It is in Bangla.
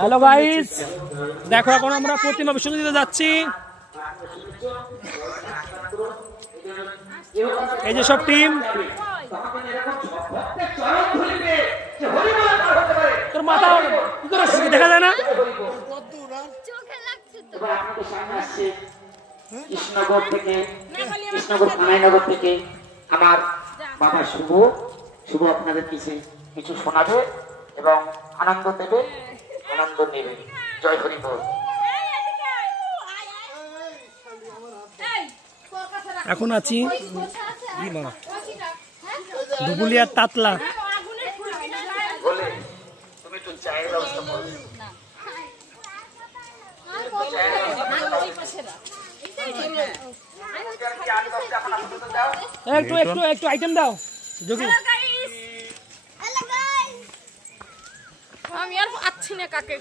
হ্যালো গাইস, দেখো এখন আমরা প্রতিমা বিসর্জন দিতে যাচ্ছি। এই যে সব টিম, তোর মাথা কি করে দেখা যায় না? কৃষ্ণনগর থেকে, কৃষ্ণনগর কানাইনগর থেকে আমার বাবা শুভ আপনাদের কিছু শোনাবে এবং আনন্দ দেবে, আনন্দ নেবে। জয় হরি বল। এখন আছি ধুবুলিয়ার তাতলা। তুমি একটু চায়ের ব্যবস্থা করো। একটু একটু একটু আইটেম দাও যোগী। আমি আর পাচ্ছি না কাকে